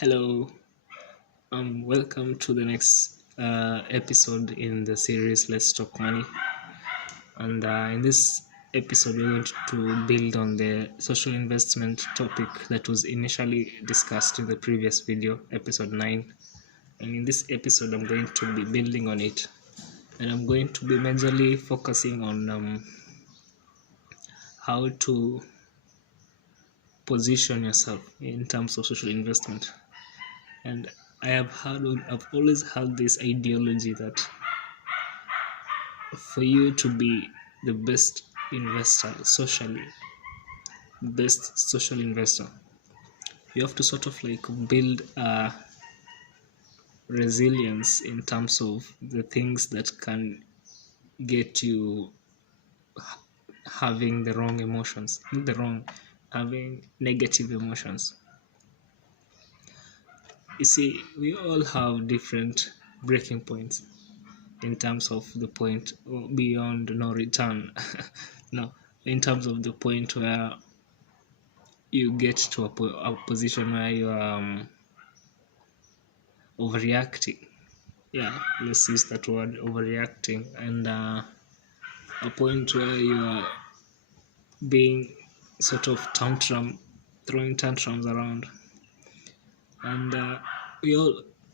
Hello, welcome to the next episode in the series Let's Talk Money. And in this episode, we're going to build on the social investment topic that was initially discussed in the previous video, episode 9. And in this episode, I'm going to be building on it. And I'm going to be majorly focusing on how to position yourself in terms of social investment. And I've always had this ideology that for you to be the best social investor, you have to sort of like build a resilience in terms of the things that can get you having the wrong emotions, not the wrong, having negative emotions. You see, we all have different breaking points in terms of the point beyond no return. No, in terms of the point where you get to a position where you are overreacting. Yeah, let's use that word, overreacting, and a point where you are being sort of throwing tantrums around. And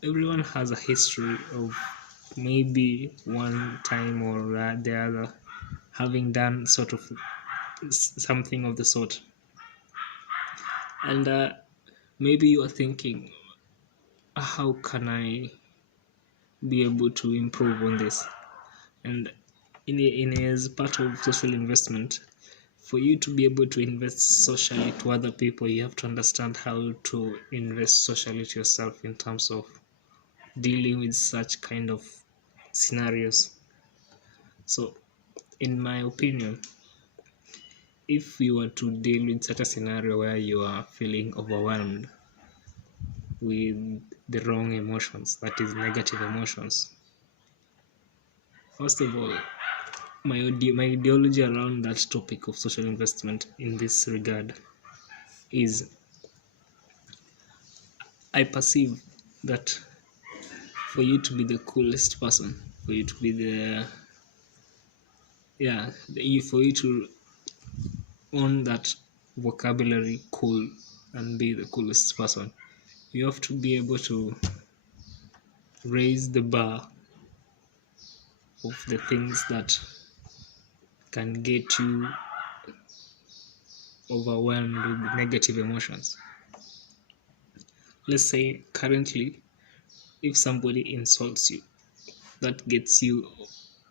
everyone has a history of maybe one time or the other having done sort of something of the sort. And maybe you are thinking, how can I be able to improve on this? And as part of social investment, for you to be able to invest socially to other people, you have to understand how to invest socially to yourself in terms of dealing with such kind of scenarios. So in my opinion, if you were to deal with such a scenario where you are feeling overwhelmed with the wrong emotions, that is negative emotions, first of all, my ideology around that topic of social investment in this regard is, I perceive that for you to be the coolest person, for you to be for you to own that vocabulary cool and be the coolest person, you have to be able to raise the bar of the things that can get you overwhelmed with negative emotions. Let's say currently, if somebody insults you, that gets you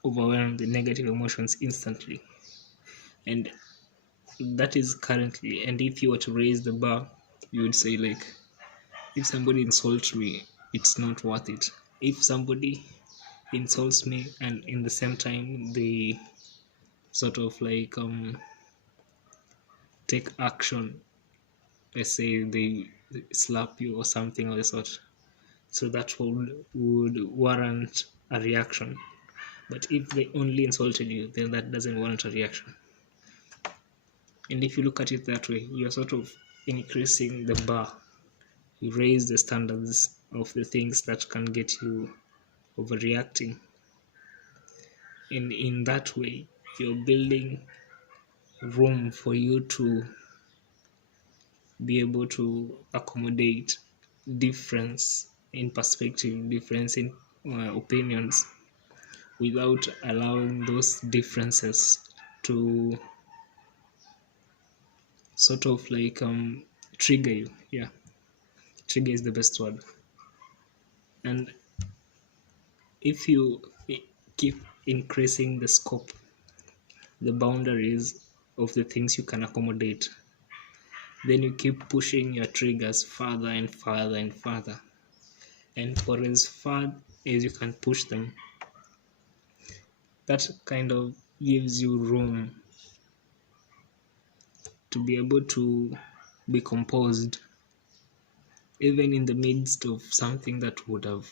overwhelmed with negative emotions instantly. And that is currently, and if you were to raise the bar, you would say, like, if somebody insults me, it's not worth it. If somebody insults me and in the same time they sort of like take action, let's say they slap you or something of the sort, so that would warrant a reaction. But if they only insulted you, then that doesn't warrant a reaction. And if you look at it that way, you're sort of increasing the bar. You raise the standards of the things that can get you overreacting. And in that way, you're building room for you to be able to accommodate difference in perspective, difference in opinions, without allowing those differences to sort of like trigger you. Yeah, trigger is the best word. And if you keep increasing the scope, the boundaries of the things you can accommodate, then you keep pushing your triggers further and further and further. And for as far as you can push them, that kind of gives you room to be able to be composed, even in the midst of something that would have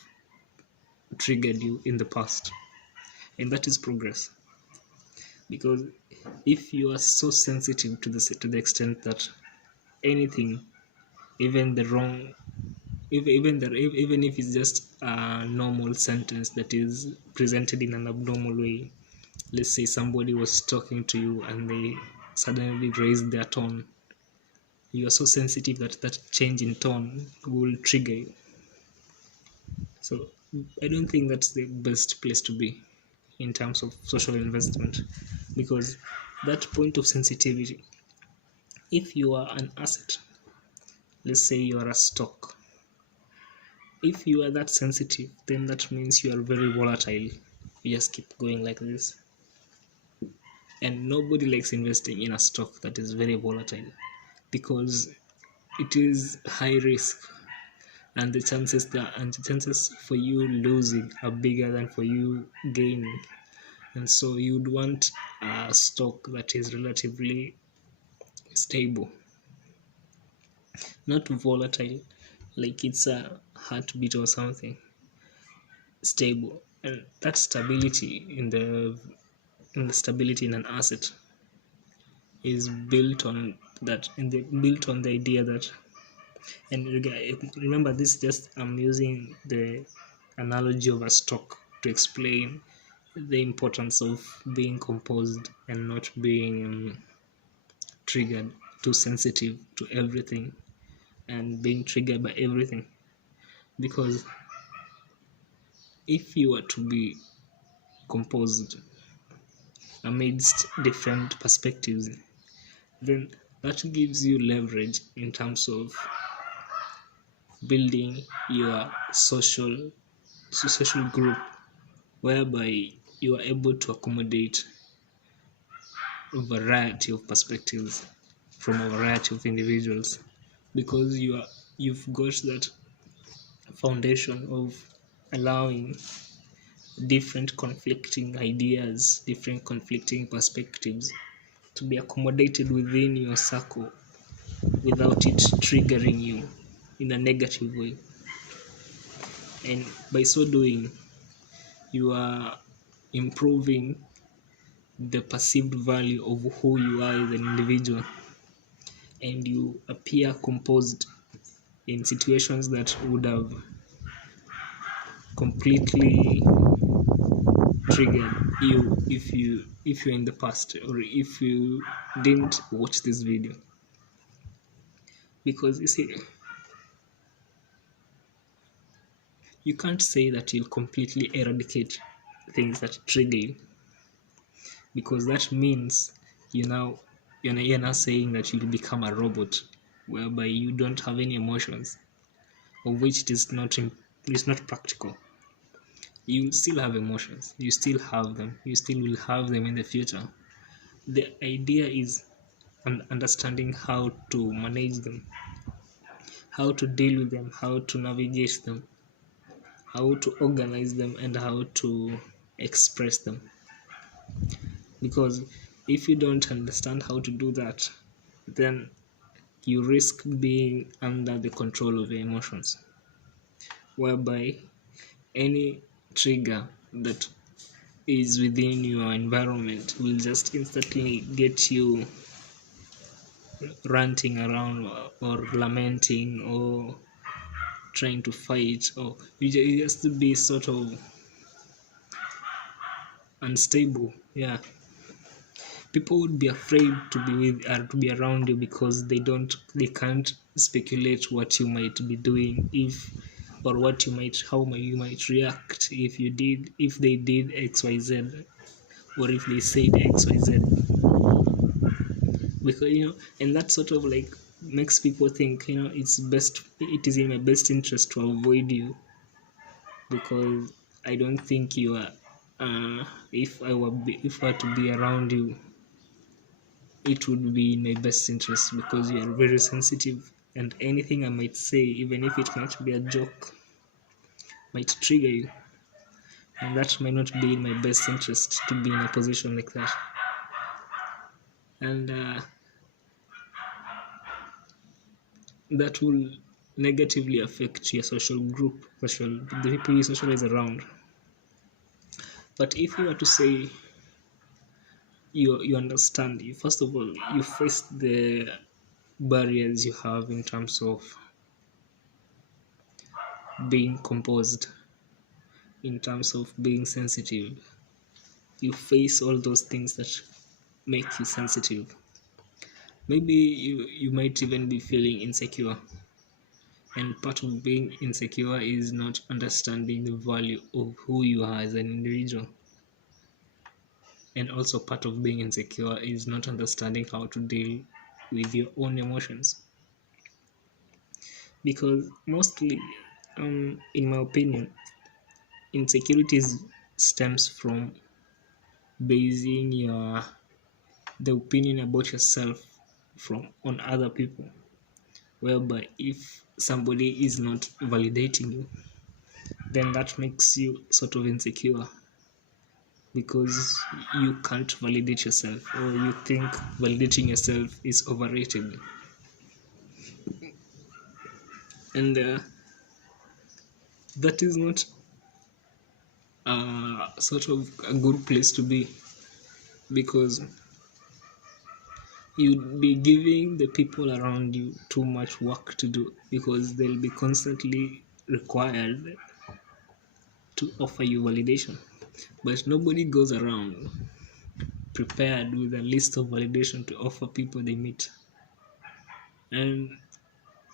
triggered you in the past. And that is progress. Because if you are so sensitive to the extent that anything, even the wrong even if it's just a normal sentence that is presented in an abnormal way. Let's say somebody was talking to you and they suddenly raised their tone. You are so sensitive that that change in tone will trigger you. So I don't think that's the best place to be in terms of social investment, because that point of sensitivity, if you are an asset, let's say you are a stock, if you are that sensitive, then that means you are very volatile. You just keep going like this, and nobody likes investing in a stock that is very volatile, because it is high risk, and the chances for you losing are bigger than for you gaining. And so you'd want a stock that is relatively stable, not volatile, like it's a heartbeat or something. Stable, and that stability in the stability in an asset is built on built on the idea that, and remember this, just I'm using the analogy of a stock to explain the importance of being composed and not being triggered, too sensitive to everything and being triggered by everything. Because if you were to be composed amidst different perspectives, then that gives you leverage in terms of building your social group, whereby you are able to accommodate a variety of perspectives from a variety of individuals, because you've got that foundation of allowing different conflicting ideas, different conflicting perspectives to be accommodated within your circle without it triggering you in a negative way. And by so doing, you are improving the perceived value of who you are as an individual, and you appear composed in situations that would have completely triggered you if you're in the past, or if you didn't watch this video. Because you see, you can't say that you'll completely eradicate things that trigger you, because that means you're now saying that you'll become a robot whereby you don't have any emotions, of which it is not practical. You still have emotions, you still have them, you still will have them in the future. The idea is understanding how to manage them, how to deal with them, how to navigate them, how to organize them, and how to express them. Because if you don't understand how to do that, then you risk being under the control of your emotions, whereby any trigger that is within your environment will just instantly get you ranting around, or lamenting, or trying to fight, or you just be sort of unstable. Yeah, people would be afraid to be with or to be around you, because they can't speculate what you might be doing, if or what you might how you might react if they did XYZ, or if they said XYZ. Because and that sort of like makes people think, it is in my best interest to avoid you, because I don't think you are if I were to be around you, it would be in my best interest, because you are very sensitive, and anything I might say, even if it might be a joke, might trigger you, and that might not be in my best interest to be in a position like that. And that will negatively affect your social group, the people you socialize around. But if you were to say you understand, first of all, you face the barriers you have in terms of being composed, in terms of being sensitive. You face all those things that make you sensitive. Maybe you might even be feeling insecure, and part of being insecure is not understanding the value of who you are as an individual. And also part of being insecure is not understanding how to deal with your own emotions, because mostly, in my opinion, insecurities stems from basing your the opinion about yourself from on other people, whereby if somebody is not validating you, then that makes you sort of insecure, because you can't validate yourself, or you think validating yourself is overrated. And that is not sort of a good place to be, because you'd be giving the people around you too much work to do, because they'll be constantly required to offer you validation, but nobody goes around prepared with a list of validation to offer people they meet. And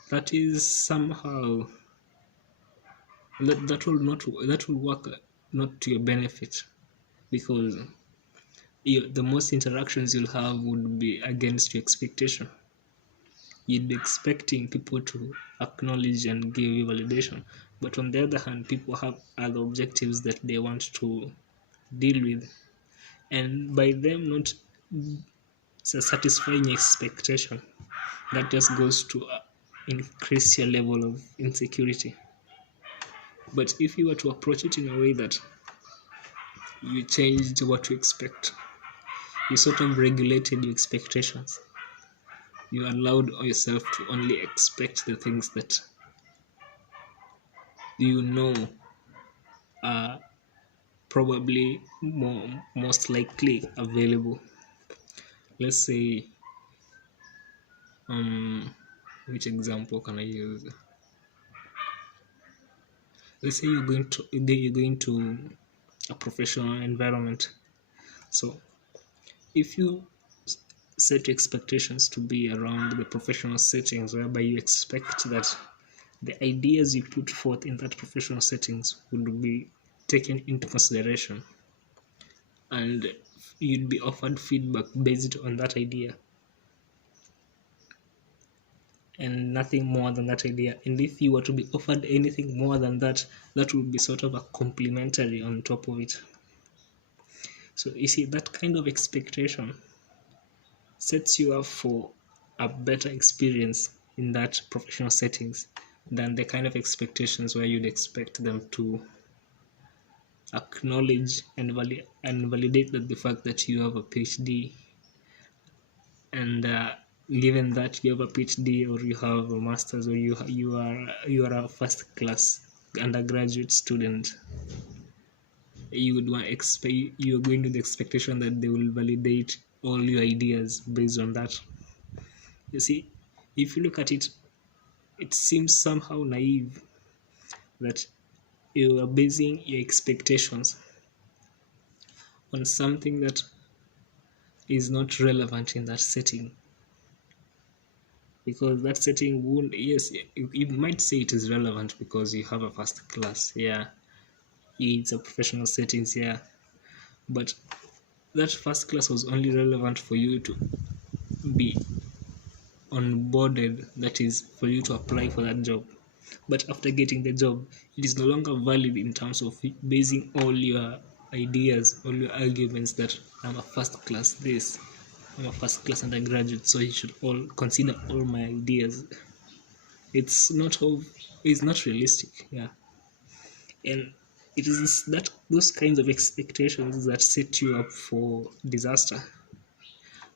that is somehow that will work not to your benefit, because the most interactions you'll have would be against your expectation. You'd be expecting people to acknowledge and give you validation, but on the other hand, people have other objectives that they want to deal with, and by them not satisfying expectation, that just goes to increase your level of insecurity. But if you were to approach it in a way that you changed what you expect, you sort of regulated your expectations, you allowed yourself to only expect the things that you know are probably most likely available. Let's say, which example can I use? Let's say you're going to a professional environment. So if you set expectations to be around the professional settings, whereby you expect that the ideas you put forth in that professional settings would be taken into consideration, and you'd be offered feedback based on that idea and nothing more than that idea. And if you were to be offered anything more than that, that would be sort of a complimentary on top of it. So you see, that kind of expectation sets you up for a better experience in that professional settings than the kind of expectations where you'd expect them to acknowledge and validate that the fact that you have a PhD, and given that you have a PhD or you have a master's, or you are a first class undergraduate student, you're going to the expectation that they will validate all your ideas based on that. You see, if you look at it, it seems somehow naive that you are basing your expectations on something that is not relevant in that setting, because that setting won't. Yes, you might say it is relevant because you have a first class, yeah, it's a professional settings, yeah, but that first class was only relevant for you to be onboarded, that is for you to apply for that job. But after getting the job, it is no longer valid in terms of basing all your ideas, all your arguments that I'm a first class this, I'm a first class undergraduate, so you should all consider all my ideas. It's not realistic, yeah. And it is that those kinds of expectations that set you up for disaster.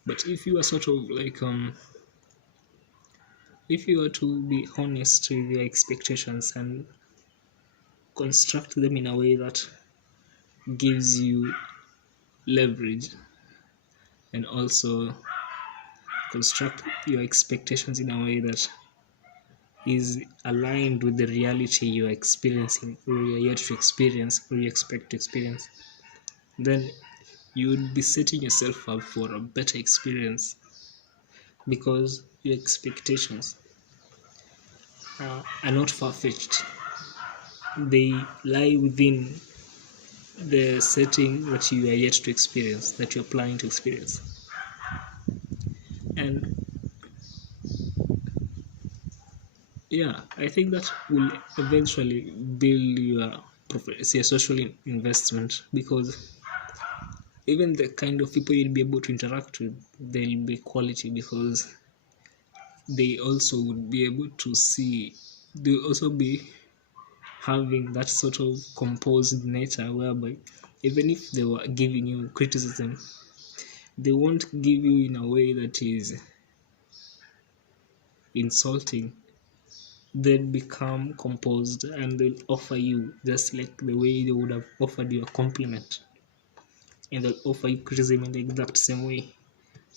But if you are sort of like if you are to be honest with your expectations and construct them in a way that gives you leverage, and also construct your expectations in a way that is aligned with the reality you are experiencing, or you are yet to experience, or you expect to experience, then you would be setting yourself up for a better experience, because your expectations are not far-fetched. They lie within the setting that you are yet to experience, that you are planning to experience. And yeah, I think that will eventually build your social investment, because even the kind of people you'll be able to interact with, they'll be quality, because they also would be able to see, they'll also be having that sort of composed nature, whereby even if they were giving you criticism, they won't give you in a way that is insulting. They'll become composed and they'll offer you just like the way they would have offered you a compliment, and they'll offer you criticism in the exact same way,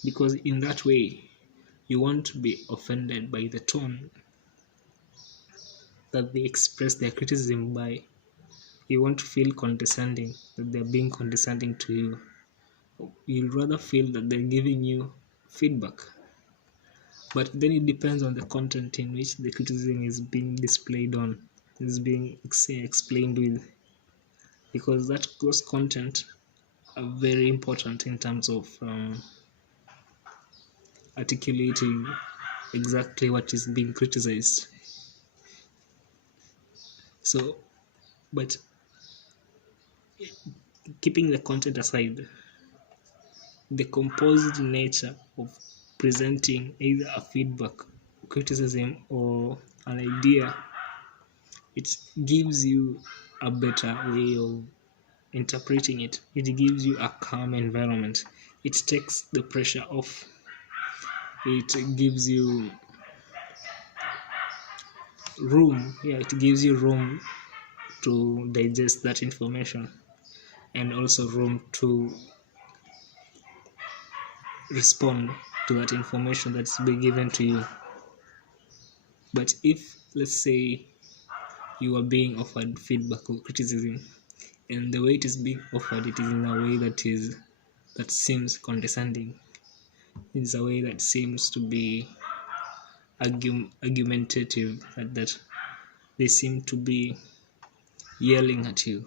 because in that way you won't be offended by the tone that they express their criticism by. You won't feel condescending, that they're being condescending to you. You'll rather feel that they're giving you feedback. But then it depends on the content in which the criticism is being displayed on, is being explained with, because those content are very important in terms of articulating exactly what is being criticized. So, but keeping the content aside, the composed nature of presenting either a feedback, criticism, or an idea, it gives you a better way of interpreting it. It gives you a calm environment. It takes the pressure off. It gives you room. Yeah, it gives you room to digest that information, and also room to respond to that information that's been given to you. But if, let's say, you are being offered feedback or criticism, and the way it is being offered, it is in a way that seems condescending. It's a way that seems to be argumentative, that they seem to be yelling at you.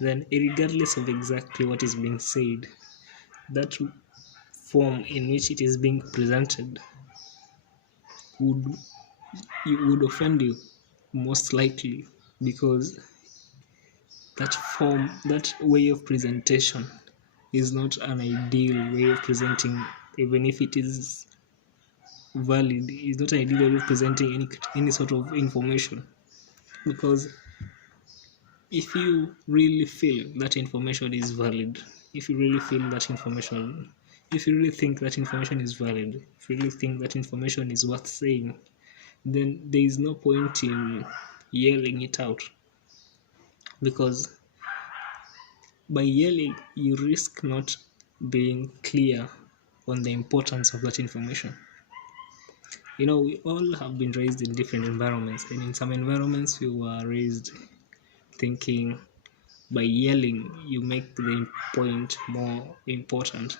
Then, regardless of exactly what is being said, that form in which it is being presented would would offend you, most likely, because that form, that way of presentation, is not an ideal way of presenting. Even if it is valid, it's not an ideal way of presenting any sort of information, because if you really feel that information is valid, if you really feel that information, if you really think that information is valid, if you really think that information is worth saying, then there is no point in yelling it out, because by yelling you risk not being clear on the importance of that information. We all have been raised in different environments, and in some environments we were raised thinking by yelling you make the point more important,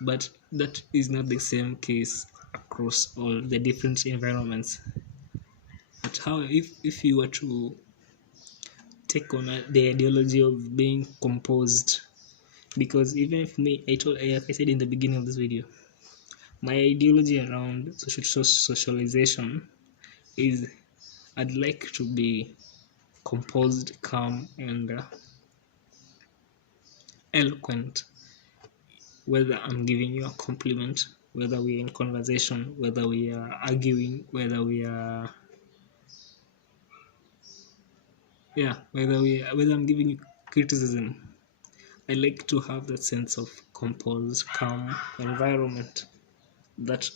but that is not the same case across all the different environments. But how, if you were to take on the ideology of being composed, because even if me, like I said in the beginning of this video, my ideology around socialization is I'd like to be composed, calm, and eloquent, whether I'm giving you a compliment, whether we're in conversation, whether we are arguing, whether I'm giving you criticism. I like to have that sense of composed, calm environment that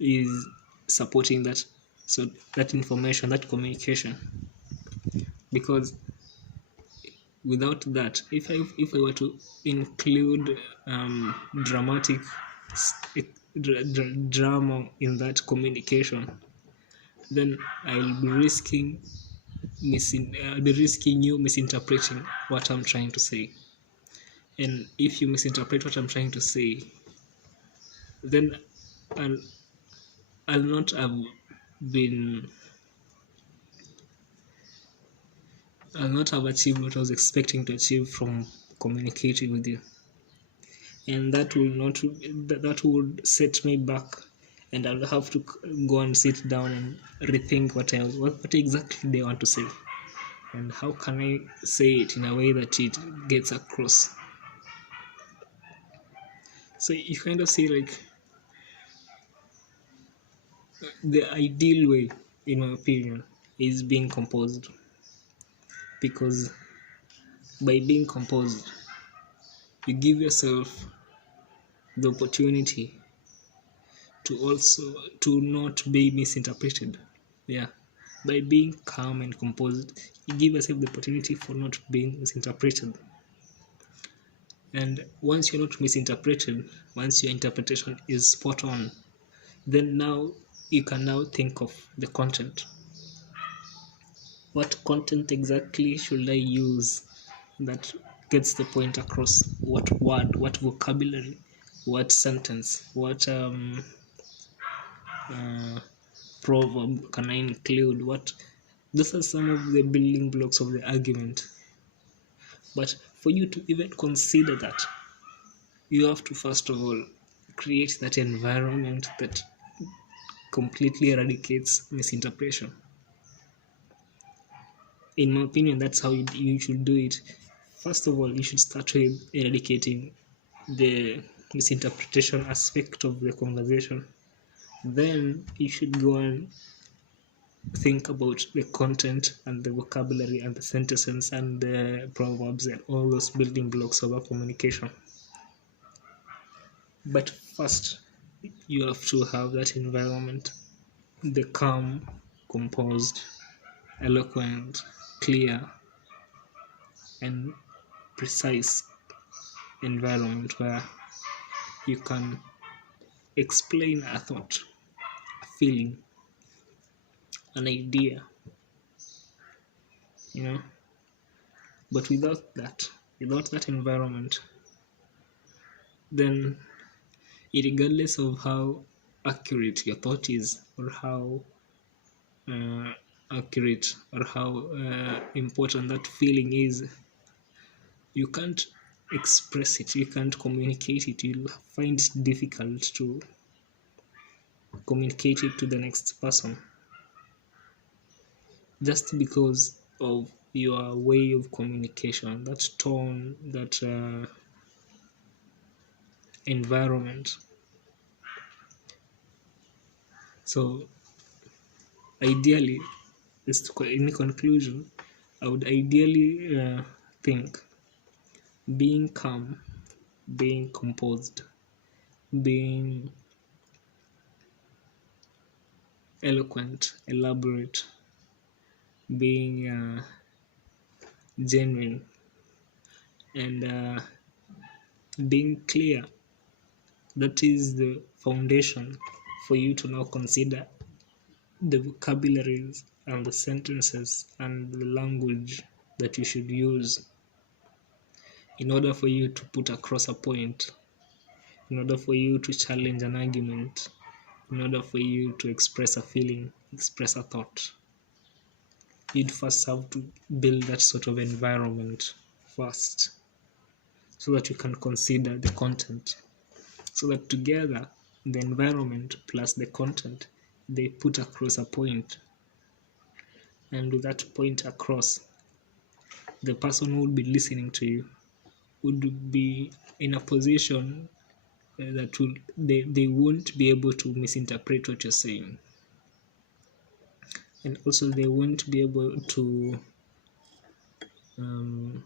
is supporting that information, that communication. Because without that, if I were to include dramatic drama in that communication, then I'll be risking you misinterpreting what I'm trying to say. And if you misinterpret what I'm trying to say, then I'll, I'll not have been I'll not have achieved what I was expecting to achieve from communicating with you, and that would set me back, and I'll have to go and sit down and rethink what exactly they want to say, and how can I say it in a way that it gets across. So you kind of see, like, the ideal way, in my opinion, is being composed, because by being composed, you give yourself the opportunity to not be misinterpreted. Yeah, by being calm and composed, you give yourself the opportunity for not being misinterpreted. And once you're not misinterpreted, once your interpretation is spot on, then now you can now think of the content. What content exactly should I use that gets the point across? What word, what vocabulary, what sentence, what uh, proverb can I include? What Those are some of the building blocks of the argument. But for you to even consider that, you have to first of all create that environment that completely eradicates misinterpretation. In my opinion, that's how you should do it. First of all, you should start with eradicating the misinterpretation aspect of the conversation. Then you should go and think about the content and the vocabulary and the sentences and the proverbs and all those building blocks of our communication. But first, you have to have that environment, the calm, composed, eloquent, clear, and precise environment where you can explain a thought, a feeling, an idea, you know. But without that environment, then regardless of how accurate your thought is, or how uh, accurate or how important that feeling is, you can't express it, you can't communicate it, you'll find it difficult to communicate it to the next person, just because of your way of communication, that tone, that environment. So ideally, in conclusion, I would ideally think being calm, being composed, being eloquent, elaborate, being genuine, and being clear. That is the foundation for you to now consider the vocabularies and the sentences and the language that you should use in order for you to put across a point, in order for you to challenge an argument, in order for you to express a feeling, express a thought. You'd first have to build that sort of environment first, so that you can consider the content, so that together the environment plus the content, they put across a point, and with that point across, the person who would be listening to you would be in a position that they won't be able to misinterpret what you're saying, and also they won't be able to um,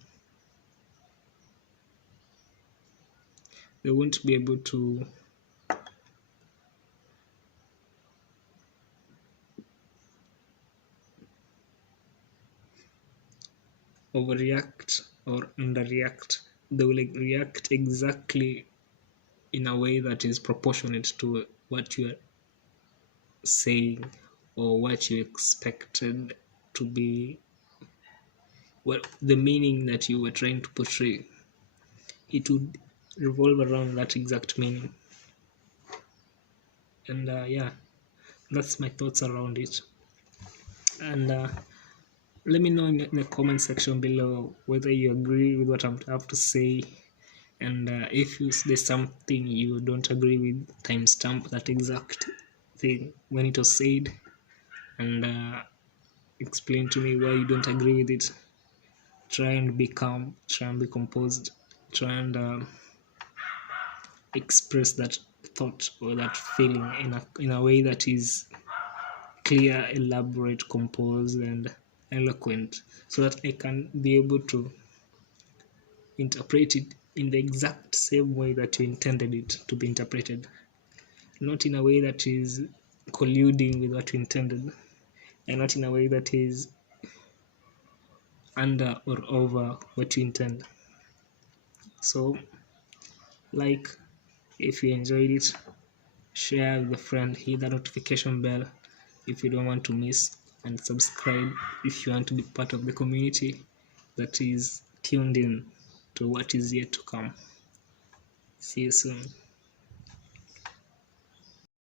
they won't be able to overreact or underreact. They will, like, react exactly in a way that is proportionate to what you are saying or what you expected to be, what the meaning that you were trying to portray. It would revolve around that exact meaning. And yeah, that's my thoughts around it. And let me know in the comment section below whether you agree with what I have to say, and if there's something you don't agree with, timestamp that exact thing when it was said, and explain to me why you don't agree with it. Try and be calm, try and be composed, try and express that thought or that feeling in a way that is clear, elaborate, composed, and eloquent, so that I can be able to interpret it in the exact same way that you intended it to be interpreted, not in a way that is colluding with what you intended, and not in a way that is under or over what you intend. So, like, if you enjoyed it, share with a friend, hit the notification bell if you don't want to miss, and subscribe if you want to be part of the community that is tuned in to what is yet to come. See you soon.